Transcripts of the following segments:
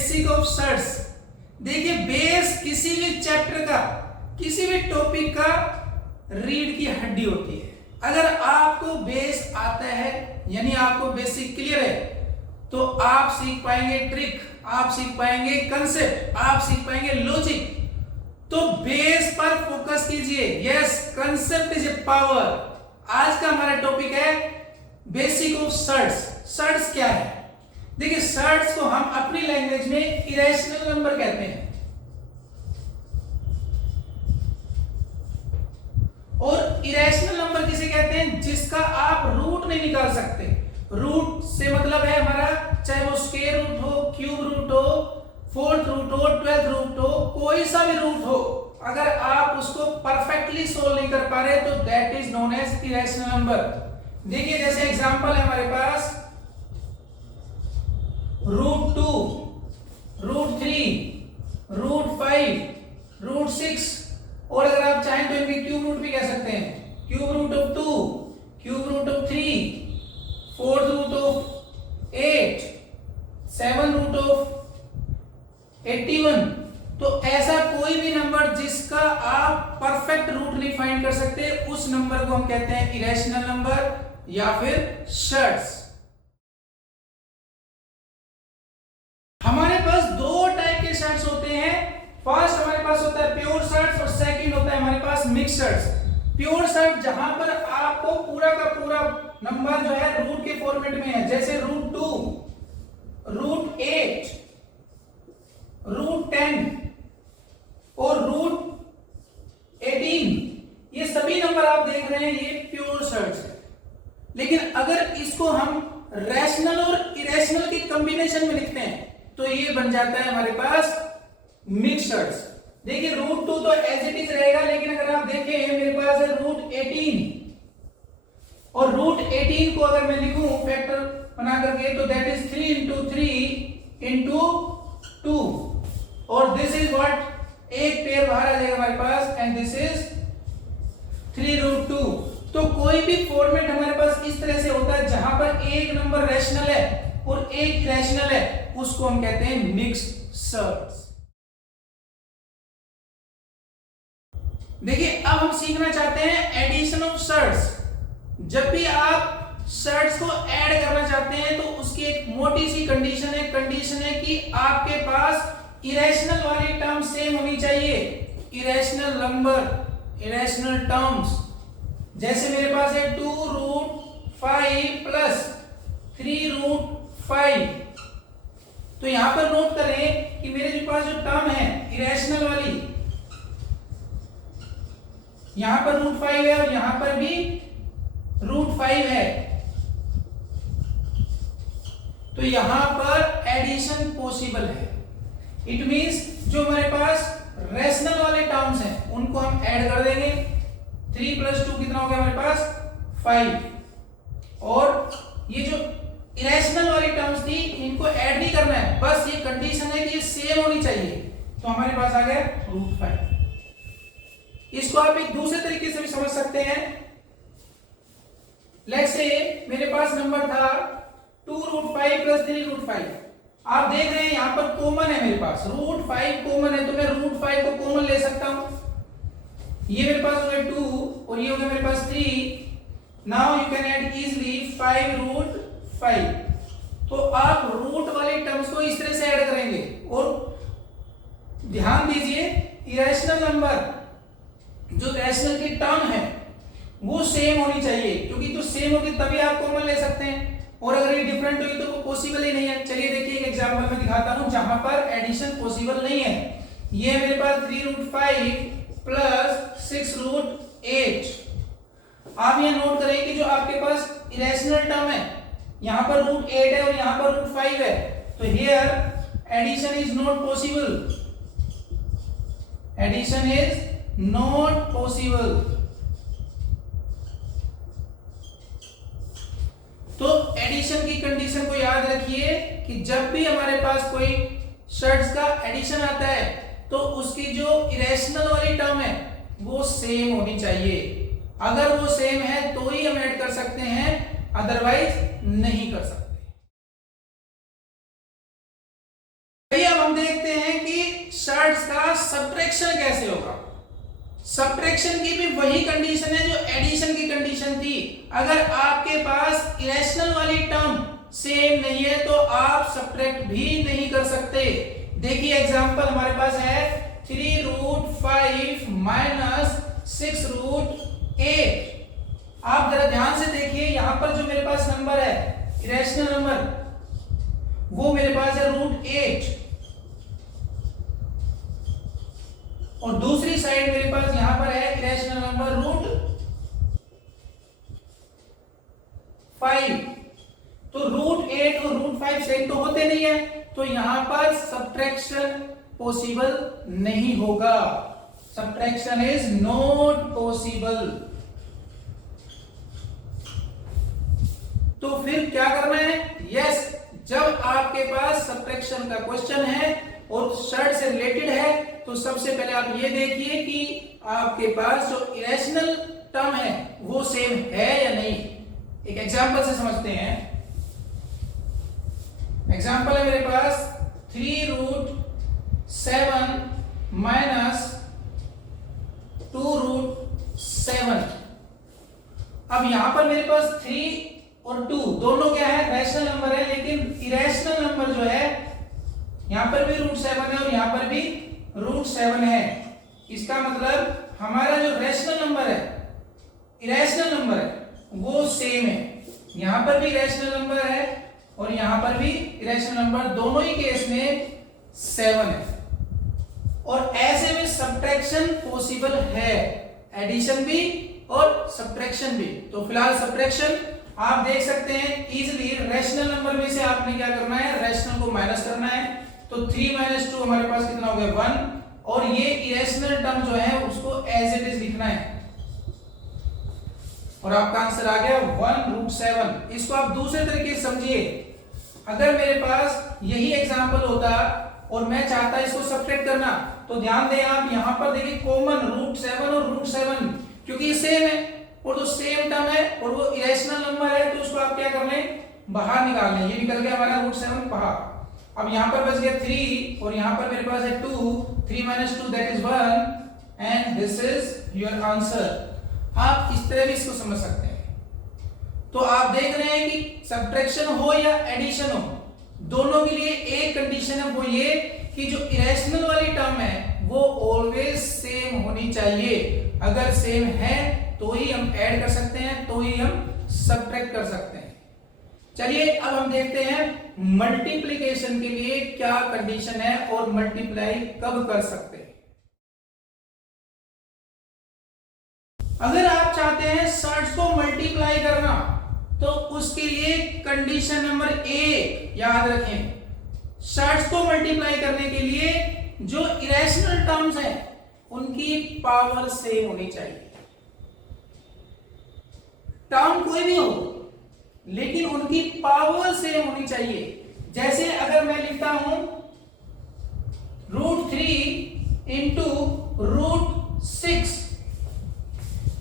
Basic of shirts. देखिए base किसी भी चैप्टर का, किसी भी टॉपिक का रीढ़ की हड्डी होती है। अगर आपको बेस आता है यानी आपको बेसिक क्लियर है तो आप सीख पाएंगे ट्रिक, आप सीख पाएंगे कंसेप्ट, आप सीख पाएंगे लॉजिक। तो बेस पर फोकस कीजिए। Yes, concept is a power. आज का हमारा टॉपिक है बेसिक ऑफ शर्ट्स। शर्ट्स क्या है? देखिए शर्ट्स को हम अपनी लैंग्वेज में इरेशनल नंबर कहते हैं और इरेशनल नंबर किसे कहते हैं? जिसका आप रूट नहीं निकाल सकते। रूट से मतलब है हमारा, चाहे वो स्क्वायर रूट हो, क्यूब रूट हो, फोर्थ रूट हो, 12th रूट हो, कोई सा भी रूट हो, अगर आप उसको परफेक्टली सोल्व नहीं कर पा रहे तो that is known as irrational number. देखिए जैसे एग्जांपल है हमारे पास √2, √3, √5, √6 और अगर आप चाहें तो इनके क्यूब रूट भी कह सकते हैं। Cube root of 2, cube root of 3, fourth root of 8, 7 root of 81। तो ऐसा कोई भी नंबर जिसका आप परफेक्ट रूट नहीं फाइंड कर सकते उस नंबर को हम कहते हैं इरेशनल नंबर या फिर शर्ट्स। हमारे पास दो टाइप के शर्ट्स होते हैं। फर्स्ट हमारे पास होता है प्योर शर्ट्स और सेकंड होता है हमारे पास मिक्स शर्ट्स। प्योर शर्ट जहां पर आपको पूरा का पूरा नंबर जो है रूट के फॉर्मेट में है, जैसे √2, √8, √10 और √18, ये सभी नंबर आप देख रहे हैं, ये प्योर शर्ट्स है। लेकिन अगर इसको हम रैशनल और इरेशनल के कॉम्बिनेशन में लिखते हैं तो ये बन जाता है हमारे पास मिक्स शर्ट्स। देखिए √2 तो एज इट इज रहेगा, लेकिन अगर आप देखें मेरे पास है √18 और √18 को अगर मैं लिखूं फैक्टर बना करके तो दैट इज 3 into 3 into 2 और दिस इज व्हाट, एक पेयर बाहर आ जाएगा हमारे पास एंड दिस इज 3√2। तो कोई भी फॉर्मेट हमारे पास इस तरह से होता है जहां पर एक नंबर रैशनल है और एक इरेशनल है, उसको हम कहते हैं मिक्स्ड शर्ट्स। देखिए अब हम सीखना चाहते हैं एडिशन ऑफ शर्ट्स। जब भी आप शर्ट्स को ऐड करना चाहते हैं तो उसकी एक मोटी सी कंडीशन है कि आपके पास इरेशनल वाली टर्म सेम होनी चाहिए। इरेशनल नंबर, इरेशनल टर्म्स, जैसे मेरे पास है 2√5 प्लस 3√5। तो यहां पर नोट करें कि मेरे पास जो टर्म है इरेशनल वाली, यहां पर √5 है और यहां पर भी √5 है, तो यहां पर एडिशन पॉसिबल है। इट मींस जो हमारे पास रैशनल वाले टर्म्स हैं उनको हम ऐड कर देंगे। 3 + 2 कितना हो गया हमारे पास 5, और ये जो इरेशनल वाली टर्म्स थी इनको ऐड नहीं करना है, बस ये कंडीशन है कि ये सेम होनी चाहिए, तो हमारे पास आ गया √5। इसको आप एक दूसरे तरीके से भी समझ सकते हैं। लेट्स से मेरे पास नंबर था 2√5 + 3√5। आप देख रहे हैं यहां पर कॉमन है, मेरे पास √5 कॉमन है, तो मैं √5 को कॉमन ले सकता हूं। ये मेरे पास हो गया 2 और ये हो गया मेरे पास 3। Now you can add easily 5√5। तो आप रूट वाले टर्म्स को इस तरह से ऐड करेंगे और ध्यान दीजिए इरेशनल नंबर, जो रैशनल की टर्म है वो सेम होनी चाहिए, क्योंकि तो सेम होगी तभी आप कॉमन ले सकते हैं, और अगर ये डिफरेंट हुई तो वो पॉसिबल ही नहीं है। चलिए देखिए एक एग्जांपल में दिखाता हूं जहां पर एडिशन पॉसिबल नहीं है। ये मेरे पास 3√5 प्लस 6√8। आप ये नोट करें कि जो आपके पास इरेशनल टर्म है यहां पर √8 है और यहां पर √5 है, तो here addition is not possible. Addition is not possible. तो एडिशन की कंडीशन को याद रखिए कि जब भी हमारे पास कोई शर्ट्स का एडिशन आता है तो उसकी जो इरेशनल वाली टर्म है वो सेम होनी चाहिए। अगर वो सेम है तो ही हम ऐड कर सकते हैं, अदरवाइज नहीं कर सकते। शर्ट्स का सब्ट्रैक्शन कैसे होगा। सब्ट्रैक्शन की भी वही कंडीशन है जो एडिशन की कंडीशन थी। अगर आपके पास इरेशनल वाली टर्म सेम नहीं है तो आप सब्ट्रैक्ट भी नहीं कर सकते। देखिए एग्जांपल हमारे पास है 3√5 माइनस 6√8। आप जरा ध्यान से देखिए, यहां पर जो मेरे पास नंबर है इरेशनल नंबर वो मेरे पास है √8 और दूसरी साइड मेरे पास यहां पर है इरेशनल नंबर √5। तो √8 और √5 सेम तो होते नहीं है, तो यहां पर सब्ट्रैक्शन पॉसिबल नहीं होगा। Subtraction is not possible. तो फिर क्या करना है? यस, जब आपके पास सब्ट्रैक्शन का क्वेश्चन है और शर्ट से रिलेटेड है तो सबसे पहले आप ये देखिए कि आपके पास जो इरेशनल टर्म है वो सेम है या नहीं। एक एग्जांपल से समझते हैं। एग्जांपल है मेरे पास 3√7 माइनस 2√7। अब यहां पर मेरे पास 3 और 2 दोनों क्या है? रैशनल नंबर है, लेकिन इरेशनल नंबर जो है यहां पर भी √7 है और यहां पर भी √7 है। इसका मतलब हमारा जो रैशनल नंबर है इरेशनल नंबर है वो सेम है। यहां पर भी इरेशनल नंबर है और यहां पर भी इरेशनल नंबर, दोनों ही केस में 7 है। और ऐसे में सब्ट्रैक्शन पॉसिबल है, एडिशन भी और सब्ट्रैक्शन भी। तो फिलहाल सब्ट्रैक्शन आप देख सकते हैं इजीली। रैशनल नंबर में से आपने क्या करना है? रैशनल को माइनस करना है। तो 3 - 2 हमारे पास कितना हो गया? 1। और ये इरेशनल टर्म जो है उसको एज इट इज लिखना है और आपका आंसर आ गया 1√7। इसको आप दूसरे तरीके से समझिए। अगर मेरे पास यही एग्जांपल होता और मैं चाहता इसको सब्ट्रैक्ट करना, तो ध्यान दें आप यहां पर देखिए कॉमन √7 और √7, क्योंकि ये सेम है और तो सेम टर्म है और वो इरेशनल नंबर है, तो उसको आप क्या कर लें? बाहर निकाल लें। ये निकल गया हमारा √7 बाहर। अब यहां पर बच गया 3 और यहां पर मेरे पास है 2। 3 - 2 that is 1 and this is your answer. आप इस तरह भी इसको समझ सकते हैं। तो आप देख रहे हैं कि सब्ट्रैक्शन हो या एडिशन हो, दोनों के लिए एक कंडीशन है, वो ये कि जो इरेशनल वाली टर्म है वो ऑलवेज सेम होनी चाहिए। अगर सेम है तो ही हम ऐड कर सकते हैं, तो ही हम सब्ट्रैक्ट कर सकते हैं। चलिए अब हम देखते हैं मल्टीप्लिकेशन के लिए क्या कंडीशन है और मल्टीप्लाई कब कर सकते हैं। अगर आप चाहते हैं शर्ट्स को मल्टीप्लाई करना तो उसके लिए कंडीशन नंबर 1 याद रखें। शर्ट्स को मल्टीप्लाई करने के लिए जो इरेशनल टर्म्स हैं उनकी पावर सेम होनी चाहिए। टर्म कोई भी हो लेकिन उनकी पावर सेम होनी चाहिए। जैसे अगर मैं लिखता हूं √3 × √6,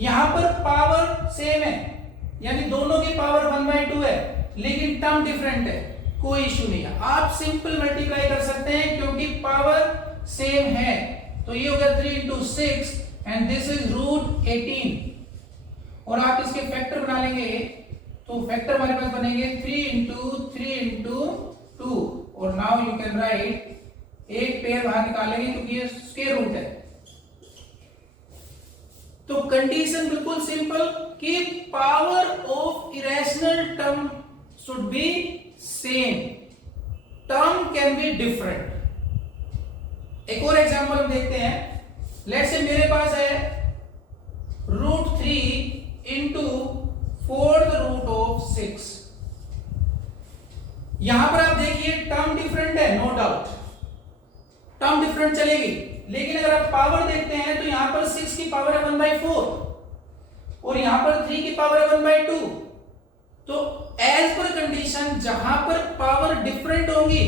यहां पर पावर सेम है यानी दोनों की पावर 1/2 है, लेकिन टर्म डिफरेंट है, कोई इशू नहीं है। आप सिंपल मल्टीप्लाई कर सकते हैं क्योंकि पावर सेम है। तो ये हो गया 3 × 6 एंड दिस इज √18। और आप इसके फैक्टर बना लेंगे तो फैक्टर हमारे पास बनेंगे 3 × 3 × 2 और नाउ यू कैन राइट, एक पेयर बाहर निकालेंगे क्योंकि ये स्क्वायर रूट है। तो कंडीशन बिल्कुल सिंपल कि power of irrational term should be same, term can be different. एक और एग्जांपल हम देखते हैं। लेट्स से मेरे पास है √3 × 4√6। यहां पर आप देखिए टर्म डिफरेंट है, नो डाउट टर्म डिफरेंट चलेगी, लेकिन अगर आप पावर देखते हैं तो यहां पर 6 की पावर है 1/4 और यहां पर 3 की पावर है 1/2। तो एज पर कंडीशन जहां पर पावर डिफरेंट होगी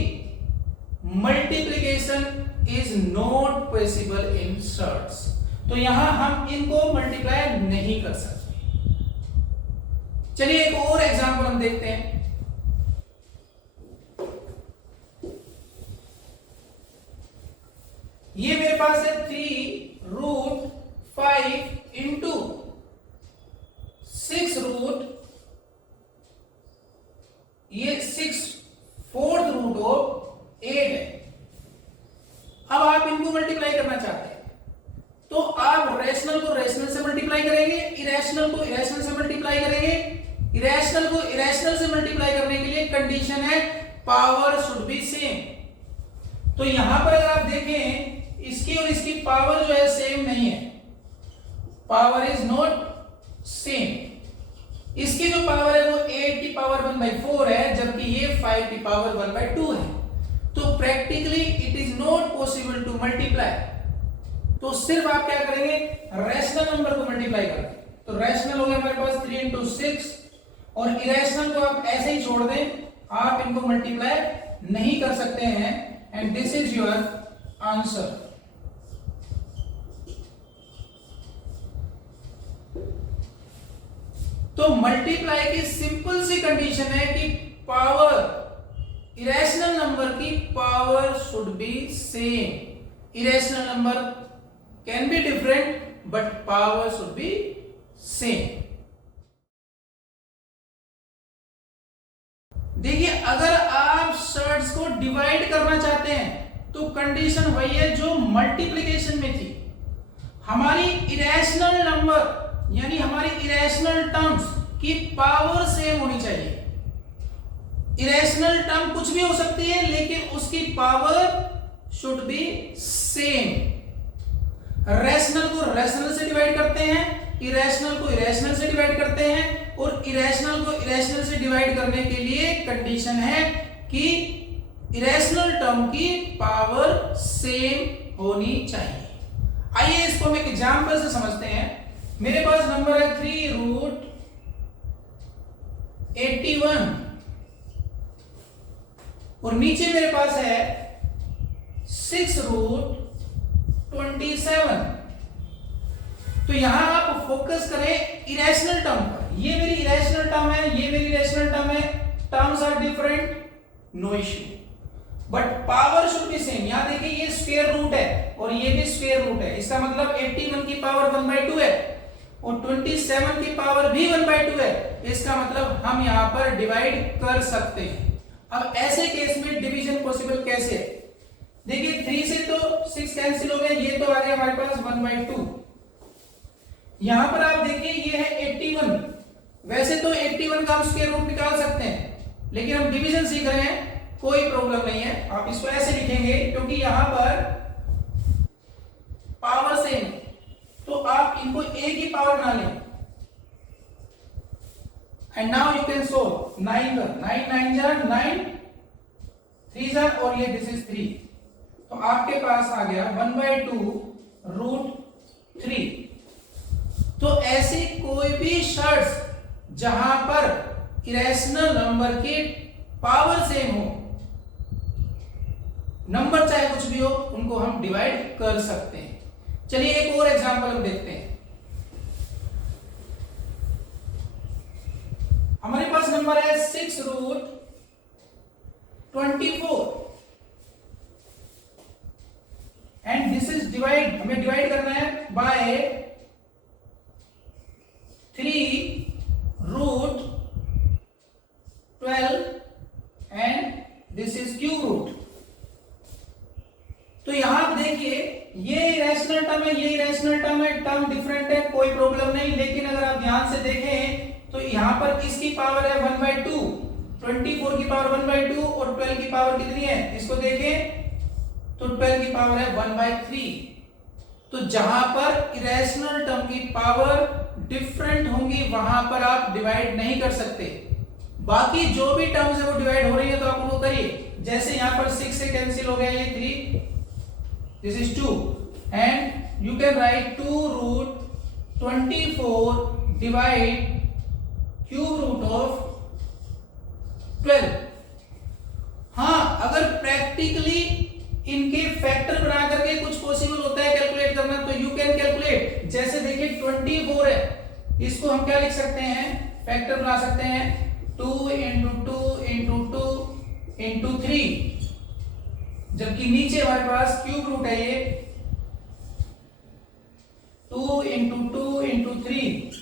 multiplication is not possible in shirts. तो यहां हम इनको मल्टीप्लाई नहीं कर सकते। चलिए एक और एग्जांपल हम देखते हैं। ये मेरे पास है 3√5 इंटू 6 ये 6/4 है। अब आप इनको मल्टीप्लाई करना चाहते हैं तो आप रैशनल को रैशनल से मल्टीप्लाई करेंगे, इरेशनल को इरेशनल से मल्टीप्लाई करेंगे। इरेशनल को इरेशनल से मल्टीप्लाई करने के लिए कंडीशन है पावर शुड बी सेम। तो यहां पर अगर आप देखें इसकी और इसकी पावर जो है सेम नहीं है, पावर इज नॉट सेम। इसकी जो पावर है वो 8 की पावर 1/4 है, जबकि ये 5 की पावर 1/2 है। तो practically it is not possible to multiply. तो सिर्फ आप क्या करेंगे, रैशनल नंबर को मल्टीप्लाई करेंगे। तो रैशनल हो गया हमारे पास 3 × 6 और इरेशनल को आप ऐसे ही छोड़ दें, आप इनको मल्टीप्लाई नहीं कर सकते हैं। And this is your answer. तो मल्टीप्लाई की सिंपल सी कंडीशन है कि पावर, इरेशनल नंबर की power should be same. Irrational number can be different but power should be same. देखिए अगर आप शर्ट्स को डिवाइड करना चाहते हैं तो कंडीशन वही है जो मल्टीप्लिकेशन में थी। हमारी इरेशनल नंबर यानी हमारी इरेशनल टर्म्स की पावर सेम होनी चाहिए। इरेशनल टर्म कुछ भी हो सकती है लेकिन उसकी power should be same. Rational को रैशनल से डिवाइड करते हैं, इरेशनल को इरेशनल से डिवाइड करते हैं, और इरेशनल को इरेशनल से डिवाइड करने के लिए कंडीशन है कि इरेशनल टर्म की पावर सेम होनी चाहिए। आइए इसको हम एक एग्जांपल से समझते हैं। मेरे पास नंबर है 3√81 और नीचे मेरे पास है 6√27। तो यहां आप फोकस करें इरेशनल टर्म पर। ये मेरी इरेशनल टर्म है, ये मेरी इरेशनल टर्म है, terms are different, no issue, but power should be same. यहां देखिए ये स्क्वायर रूट है और ये भी स्क्वायर रूट है, इसका मतलब 81 की पावर 1/2 है और 27 की पावर भी 1/2 है। इसका मतलब हम यहां पर डिवाइड कर सकते हैं। अब ऐसे केस में डिवीजन पॉसिबल कैसे है? देखिए 3 से तो 6 कैंसिल हो गया, ये तो आ गया हमारे पास 1/2। यहां पर आप देखिए ये है 81। वैसे तो 81 का हम स्क्वायर रूट निकाल सकते हैं लेकिन हम डिवीजन सीख रहे हैं, कोई प्रॉब्लम नहीं है। आप इसको ऐसे लिखेंगे क्योंकि यहां पर पावर सेम है तो आप इनको एक ही पावर ना लें। And now you can solve 9 का 9 9 जा 9 3 जा और ये दिस इज 3। तो आपके पास आ गया 1/2√3। तो ऐसी कोई भी शर्ट्स जहां पर इरेशनल नंबर की पावर सेम हो, नंबर चाहे कुछ भी हो, उनको हम डिवाइड कर सकते हैं। चलिए एक और एग्जांपल हम देखते हैं। हमारे पास नंबर है 6√24 एंड दिस इज डिवाइड, हमें डिवाइड करना है by 3√12 and this is cube root. तो यहां आप देखिए ये इरेशनल टर्म है, ये इरेशनल टर्म है, टर्म डिफरेंट है, कोई प्रॉब्लम नहीं। लेकिन अगर आप ध्यान से देखें तो यहां पर इसकी पावर है 1/2, 24 की पावर 1/2 और 12 की पावर कितनी है, इसको देखें तो 12 की पावर है 1/3। तो जहां पर इरेशनल टर्म की पावर डिफरेंट होंगी वहां पर आप डिवाइड नहीं कर सकते। बाकी जो भी टर्म्स है वो डिवाइड हो रही है तो आप उनको करिए। जैसे यहां पर 6 से कैंसिल हो गया, ये 3, this is 2 and you can write 2√24 divide cube root of 12। हाँ, अगर प्रैक्टिकली इनके फैक्टर बना करके कुछ पॉसिबल होता है कैलकुलेट करना तो यू कैन कैलकुलेट। जैसे देखिए 24 है, इसको हम क्या लिख सकते हैं, फैक्टर बना सकते हैं 2 × 2 × 2 × 3, जबकि नीचे हमारे पास क्यूब रूट है ये इंटू 2 इंटू 3।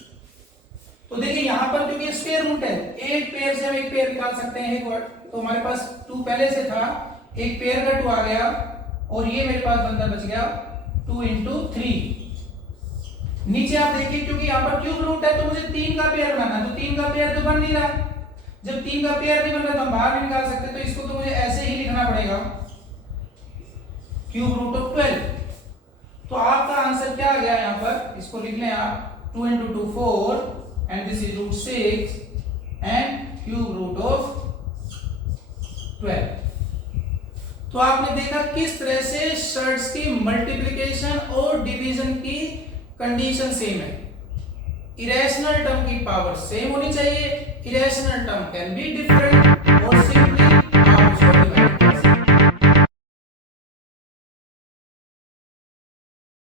तो देखिए यहां पर क्योंकि स्क्वायर रूट है, एक पेयर से हम एक पेयर निकाल सकते हैं, एक वर्ड। तो हमारे पास 2 पहले से था, एक पेयर का 2 आ गया और ये मेरे पास बंदा बच गया 2 इंटू 3। नीचे आप देखिए क्योंकि यहां पर क्यूब रूट है तो मुझे 3 का पेयर बनाना है, तो 3 का पेयर तो बन नहीं रहा। जब 3 का पेयर नहीं बन रहा तो हम बाहर नहीं निकाल सकते, तो इसको तो मुझे ऐसे ही लिखना पड़ेगा, क्यूब रूट ऑफ 12। तो आपका आंसर क्या आ गया यहां पर, इसको लिख लें आप, 2 into 2 4 and this is root 6 and cube root of 12। तो आपने देखा किस तरह से शर्ट्स की मल्टीप्लिकेशन और डिवीजन की कंडीशन सेम है। इरेशनल टर्म की पावर सेम होनी चाहिए, irrational term can be different.